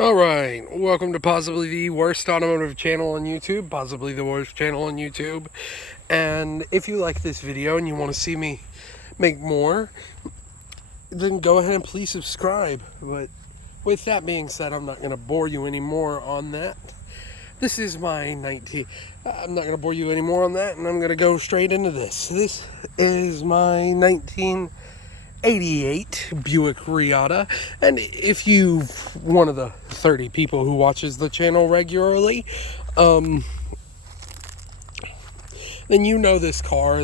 Alright, welcome to possibly the worst automotive channel on YouTube, possibly the worst channel on YouTube. And if you like this video and you want to see me make more, then go ahead and please subscribe. But with that being said, I'm not going to bore you anymore on that. This is my I'm not going to bore you anymore on that, and I'm going to go straight into this. This is my 1988 Buick Reatta, and if you one of the 30 people who watches the channel regularly, then you know this car.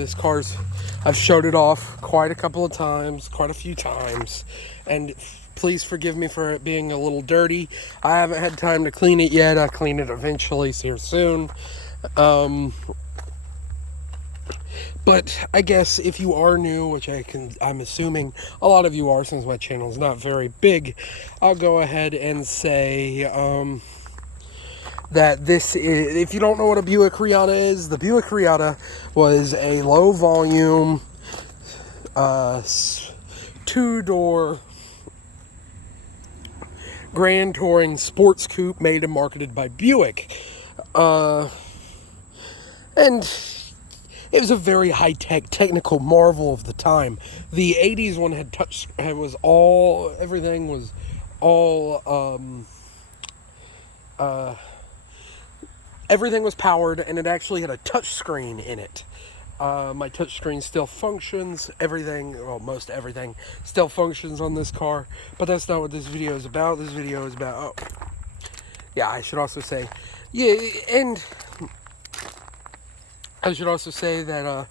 I've showed it off quite a few times, and please forgive me for it being a little dirty. I haven't had time to clean it yet. I'll clean it eventually here soon. But I guess if you are new, which I'm assuming a lot of you are since my channel is not very big, I'll go ahead and say that this is, if you don't know what a Buick Reatta is, the Buick Reatta was a low volume, two-door Grand Touring sports coupe made and marketed by Buick. And it was a very high-tech, technical marvel of the time. The 80s one had everything was everything was powered, and it actually had a touch screen in it. My touch screen still functions. Most everything still functions on this car, but that's not what this video is about. This video is about, I should also say that,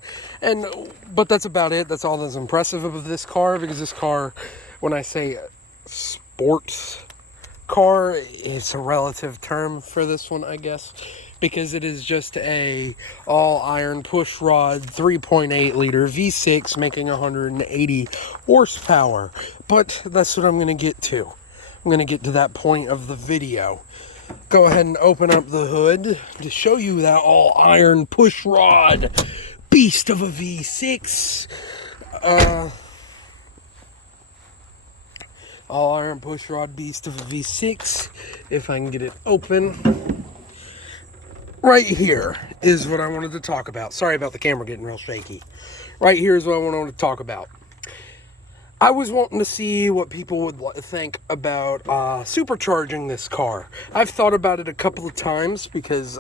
but that's about it. That's all that's impressive of this car, because this car, when I say sports car, it's a relative term for this one, I guess, because it is just a all-iron push-rod 3.8 liter V6 making 180 horsepower. But that's what I'm going to get to. I'm going to get to that point of the video. Go ahead and open up the hood to show you that all-iron push-rod beast of a V6. All-iron push-rod beast of a V6. If I can get it open. Right here is what I wanted to talk about. Sorry about the camera getting real shaky. Right here is what I wanted to talk about. I was wanting to see what people would think about supercharging this car. I've thought about it a couple of times because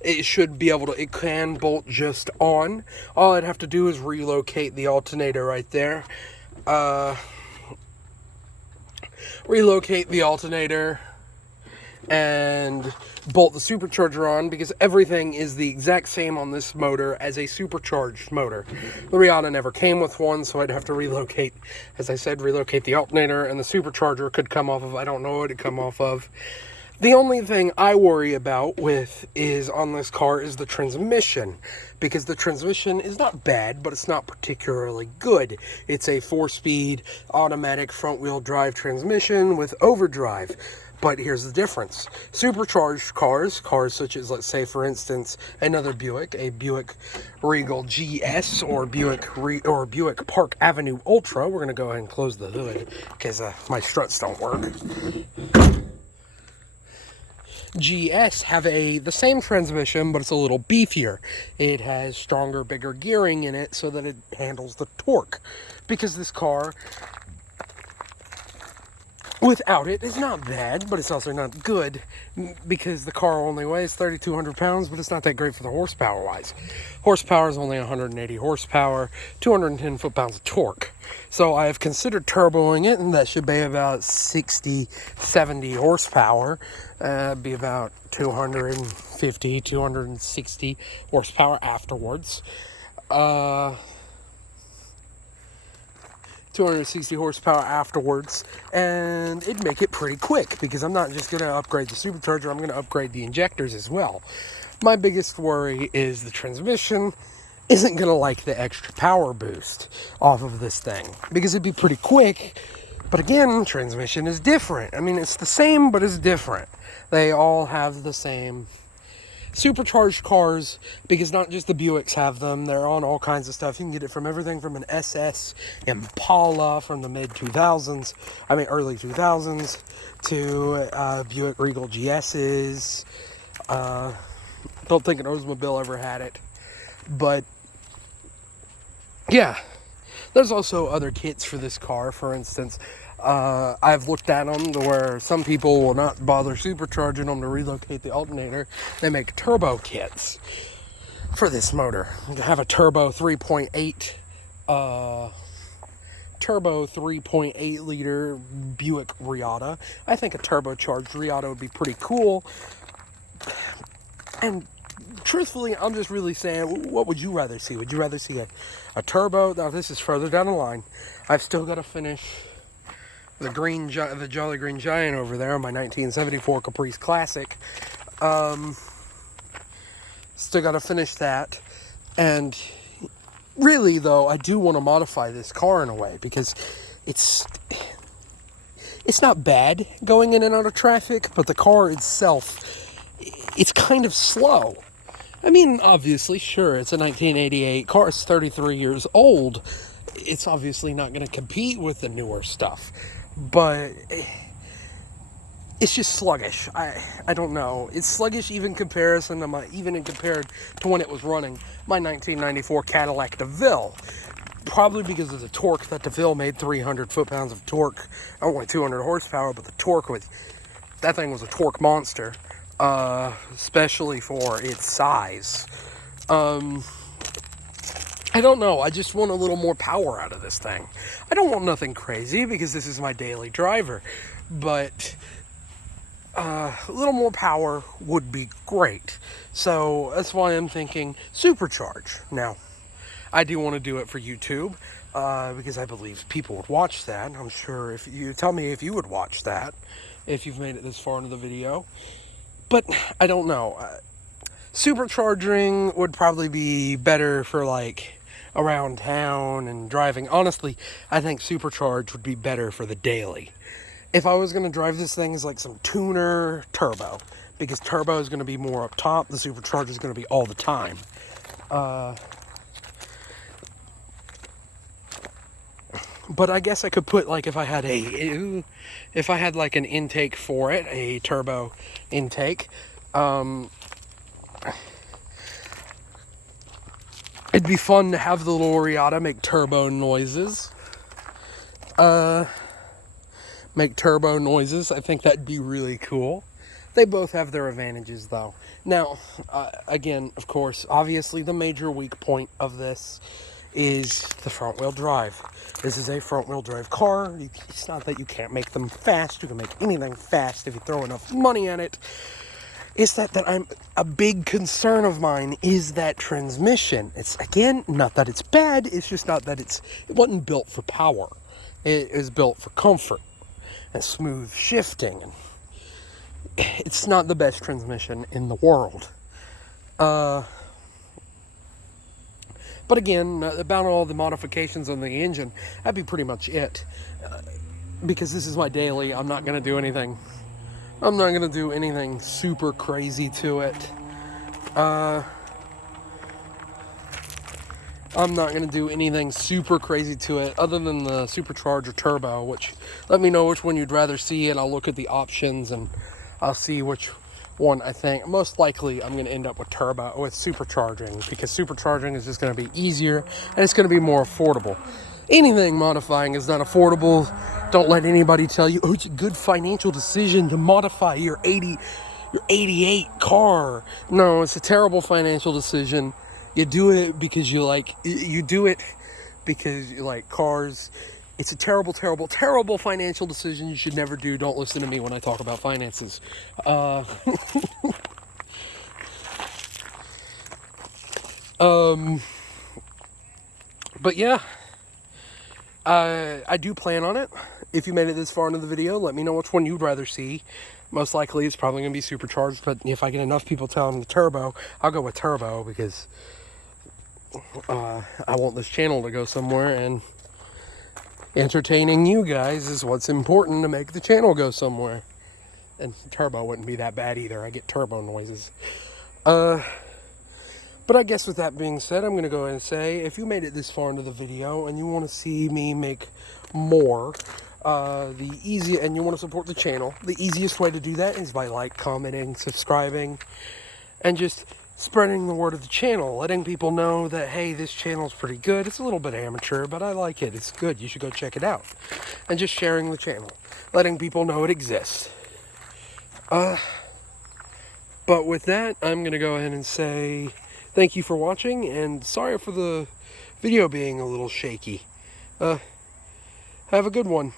it can bolt just on. All I'd have to do is relocate the alternator right there. Relocate the alternator and bolt the supercharger on, because everything is the exact same on this motor as a supercharged motor. The Reatta never came with one, so I'd have to relocate the alternator, and the supercharger could come off of, I don't know what it'd come off of. The only thing I worry about on this car is the transmission, because the transmission is not bad, but it's not particularly good. It's a 4-speed automatic front-wheel drive transmission with overdrive. But here's the difference. Supercharged cars such as, let's say, for instance, another Buick, a Buick Regal GS or Buick Park Avenue Ultra. We're going to go ahead and close the hood because my struts don't work. GS have the same transmission, but it's a little beefier. It has stronger, bigger gearing in it so that it handles the torque. Because this car, without it, is not bad, but it's also not good, because the car only weighs 3,200 pounds, but it's not that great for the horsepower-wise. Horsepower is only 180 horsepower, 210 foot-pounds of torque. So I have considered turboing it, and that should be about 60, 70 horsepower. Be about 250, 260 horsepower afterwards. 260 horsepower afterwards, and it'd make it pretty quick, because I'm not just going to upgrade the supercharger, I'm going to upgrade the injectors as well. My biggest worry is the transmission isn't going to like the extra power boost off of this thing, because it'd be pretty quick, but again, transmission is different. I mean, it's the same, but it's different. They all have the same supercharged cars, because not just the Buicks have them, they're on all kinds of stuff. You can get it from everything from an SS Impala from the early 2000s, to Buick Regal GS's. Don't think an Oldsmobile ever had it, but yeah, there's also other kits for this car. For instance, I've looked at them to where some people will not bother supercharging them to relocate the alternator. They make turbo kits for this motor. You have a turbo 3.8 liter Buick Reatta. I think a turbocharged Reatta would be pretty cool. And truthfully, I'm just really saying, what would you rather see? Would you rather see a turbo? Now, this is further down the line. I've still got to finish the Jolly Green Giant over there, my 1974 Caprice Classic. Still got to finish that. And really, though, I do want to modify this car in a way, because it's not bad going in and out of traffic, but the car itself, it's kind of slow. I mean, obviously, sure, it's a 1988 car. It's 33 years old. It's obviously not going to compete with the newer stuff. But it's just sluggish. I don't know. It's sluggish even compared to when it was running my 1994 Cadillac DeVille. Probably because of the torque that DeVille made, 300 foot-pounds of torque. Only 200 horsepower, but the torque that thing was a torque monster. Especially for its size. I don't know. I just want a little more power out of this thing. I don't want nothing crazy because this is my daily driver. But a little more power would be great. So that's why I'm thinking supercharge. Now, I do want to do it for YouTube because I believe people would watch that. I'm sure if you tell me if you would watch that, if you've made it this far into the video. But I don't know. Supercharging would probably be better for like around town and driving. Honestly, I think supercharge would be better for the daily. If I was going to drive this thing as like some tuner turbo, because turbo is going to be more up top, the supercharger is going to be all the time. But I guess I could put, like, if I had like an intake for it, a turbo intake, it'd be fun to have the little Reatta make turbo noises. I think that'd be really cool. They both have their advantages, though. Now, again, of course, obviously the major weak point of this is the front-wheel drive. This is a front-wheel drive car. It's not that you can't make them fast. You can make anything fast if you throw enough money at it. It's that a big concern of mine is that transmission. It's, again, not that it's bad. It's just not that it wasn't built for power. It is built for comfort and smooth shifting. And it's not the best transmission in the world. But again, about all the modifications on the engine, that'd be pretty much it. Because this is my daily, I'm not going to do anything super crazy to it. I'm not going to do anything super crazy to it other than the supercharger turbo, which, let me know which one you'd rather see, and I'll look at the options and I'll see which one I think. Most likely I'm going to end up with supercharging, because supercharging is just going to be easier and it's going to be more affordable. Anything modifying is not affordable. Don't let anybody tell you, oh, it's a good financial decision to modify your 88 car. No, it's a terrible financial decision. You do it because you like cars. It's a terrible, terrible, terrible financial decision you should never do. Don't listen to me when I talk about finances. But yeah, I do plan on it. If you made it this far into the video, let me know which one you'd rather see. Most likely it's probably going to be supercharged, but if I get enough people telling me turbo, I'll go with turbo, because I want this channel to go somewhere, and entertaining you guys is what's important to make the channel go somewhere. And turbo wouldn't be that bad either. I get turbo noises. But I guess with that being said, I'm going to go ahead and say, if you made it this far into the video and you want to see me make more, and you want to support the channel, the easiest way to do that is by commenting, subscribing, and just spreading the word of the channel, letting people know that, hey, this channel's pretty good. It's a little bit amateur, but I like it. It's good. You should go check it out. And just sharing the channel, letting people know it exists. But with that, I'm going to go ahead and say thank you for watching, and sorry for the video being a little shaky. Have a good one.